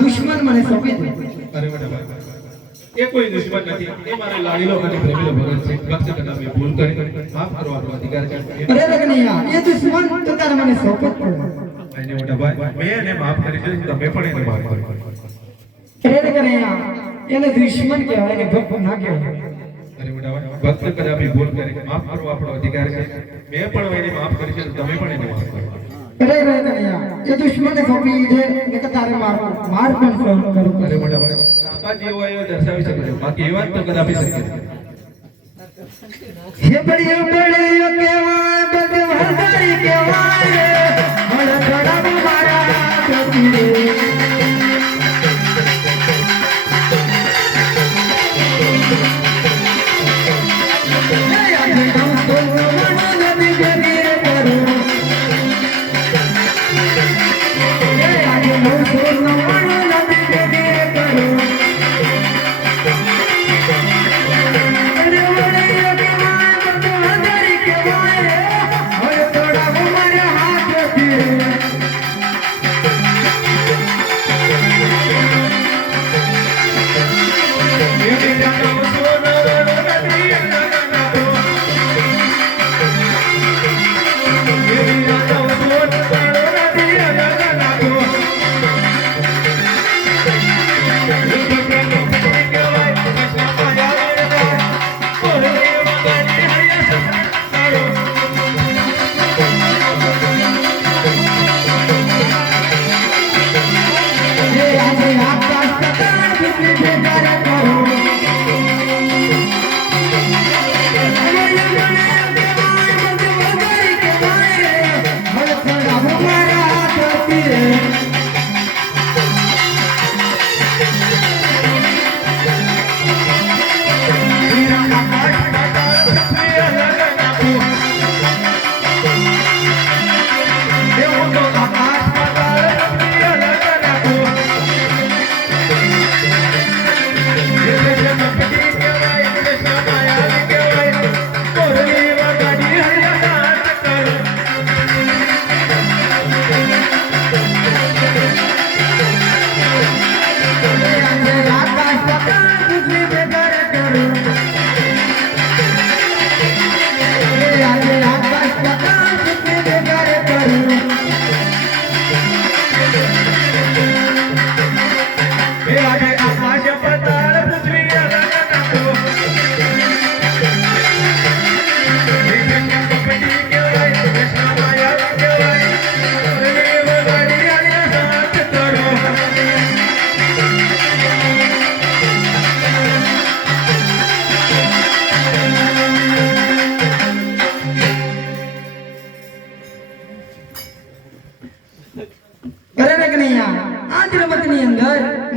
दुश्मन મને સોંપી દે અરે બેટા એ કોઈ દુશ્મન નથી એ મારો લાડીલો અને પ્રેમીલો ભગત છે ભક્ત કદા મે ભૂલ કરી માફ કરો આપણો અધિકાર છે અરે રગનિયા એ દુશ્મન તો તારે મને સોંપત પડે અને મોટા ભાઈ મેં એને માફ કરી દીધું તમે પણ એને માફ કરો અરે રગનિયા એને દુશ્મન કહેવાય કે ભક્ત ના કહેવાય અરે મોટા ભાઈ ભક્ત કદા મે ભૂલ કરી માફ કરો આપણો અધિકાર છે મેં પણ એને માફ કરી દીધું તમે પણ એને માફ કરો અરે રગનિયા એ દુશ્મન ને સોંપી દે ને કે તારે માર પણ સહન કરું અરે મોટા ભાઈ તાકાત જે હોય એ દર્શાવી શકો છો બાકી એ વાત તો કદાપી શક્ય નથી હે બળિયો બળિયો કેવાય બદવાદારી કેવાય હળ ધડાવ મારા ગતિ રે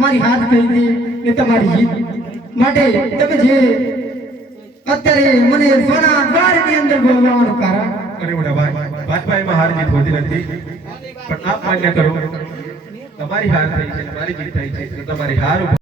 મારી હાથ કહી દે ને તમારી જીત માટે તમે જે અત્યારે મને સોના દ્વારની અંદર બોલવાનું કારણ અરે મોટા ભાઈ ભાજપાઈમાં હાર જીત હોતી નથી પણ આપ માન્ય કરો તમારી હાર થઈ છે મારી જીત થઈ છે તમારી હાર